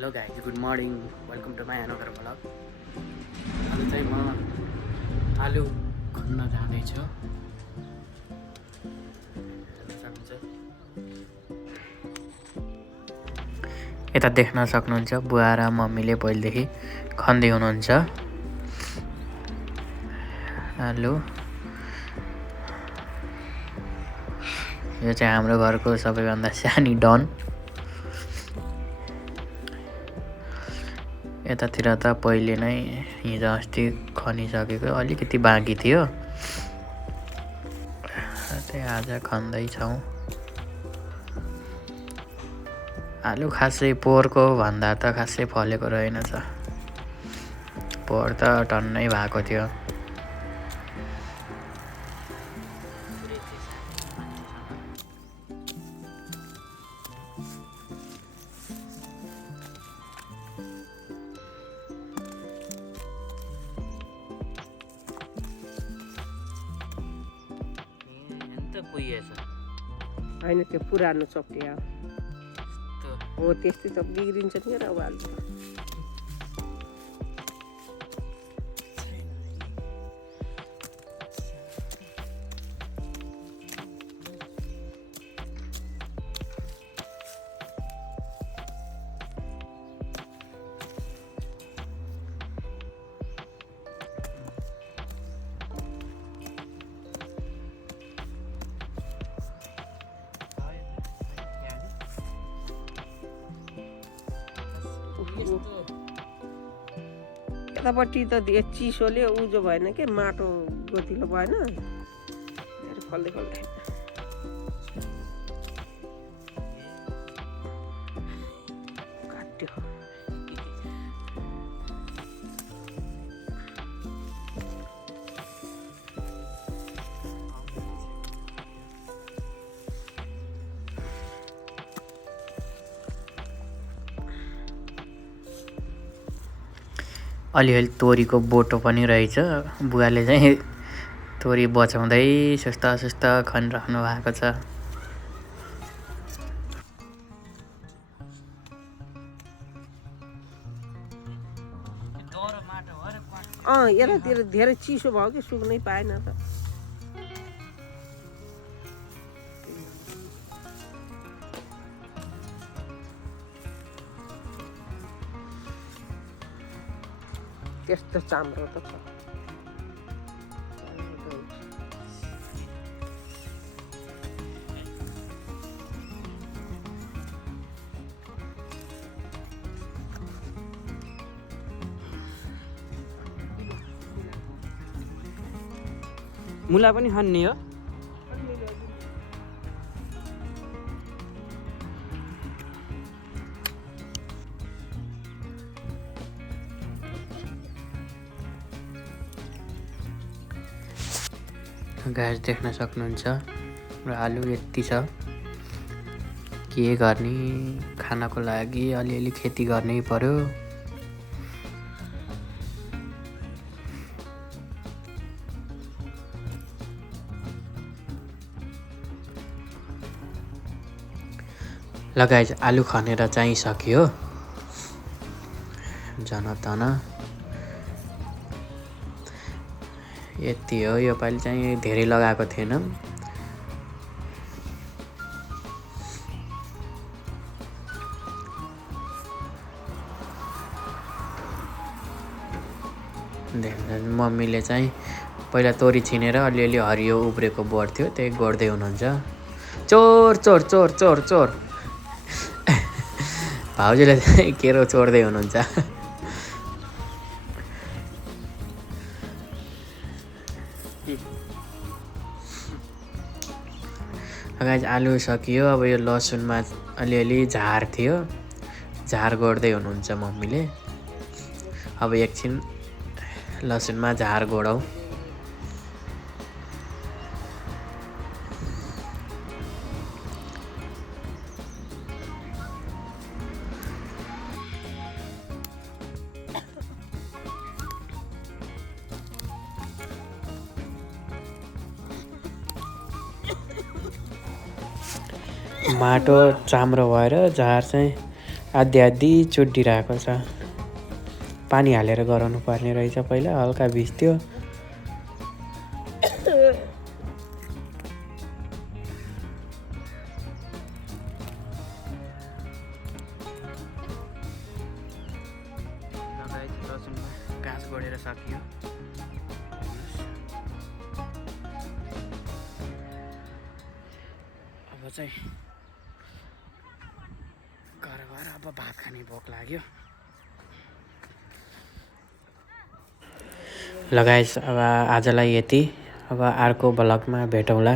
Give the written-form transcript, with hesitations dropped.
Hello guys good morning welcome to my another vlog. आज चाहिँ म आलु खन्न जाँदैछु। यता देख्न सक्नुहुन्छ बुवा र मम्मीले पहिलेदेखि खन्दै हुनुहुन्छ आलु। यो चाहिँ हाम्रो घरको सबैभन्दा सानी डन। यतातिर त पहिले नै हिजो अस्ति खनिसकेको, अलिकति बाँकी थियो, त्यही आज खन्दैछौँ। आलु खासै पोहोरको भन्दा त खासै फलेको रहेनछ। पोहोर त टन्नै भएको थियो। होइन त्यो पुरानो चक्रिया हो, त्यस्तै त बिग्रिन्छ नि र अब आलु। यतापट्टि त चिसोले उजो भएन के, माटो गोतिलो भएन, फल्दै फल्दै काट्यो। अलिअलि तोरीको बोटो पनि रहेछ। बुवाले चाहिँ तोरी बचाउँदै सुस्ता सुस्ता खनिराख्नु भएको छ। यतातिर धेरै चिसो भयो कि सुक्नै पाएन त। त्यस्तो चाम्रो त छ। मुला पनि खन्ने हो। गाइस देख्न सक्नुहुन्छ र आलु यति छ। के गर्ने, खानको लागि अलिअलि खेती गर्नै पर्यो। ल गाइस आलु खनेर चाहिँ सक्यो जनतन। यति हो, योपालि चाहिँ धेरै लगाएको थिएन। मम्मीले चाहिँ पहिला तोरी छिनेर अलिअलि हरियो उब्रेको बोट थियो, त्यही गोड्दै हुनुहुन्छ। चोर चोर चोर चोर चोर भाउजूले चाहिँ केरो चोर्दै हुनुहुन्छ। गाइस आलु सकियो। अब यो लसुनमा अलिअलि झार थियो, झार गोड्दै हुनुहुन्छ मम्मीले। अब एकछिन लसुनमा झार गोडौँ। माटो चाम्रो भएर झार चाहिँ आधी चुडिरहेको छ। पानी हालेर गराउनु पर्ने रहेछ। पहिला हल्का भिज्थ्यो। घाँस गोडेर सकियो। अब चाहिँ घर गएर अब भात खाने भोक लाग्यो। ल गाइस, अब आजलाई यति। अब अर्को भ्लगमा भेटौँला।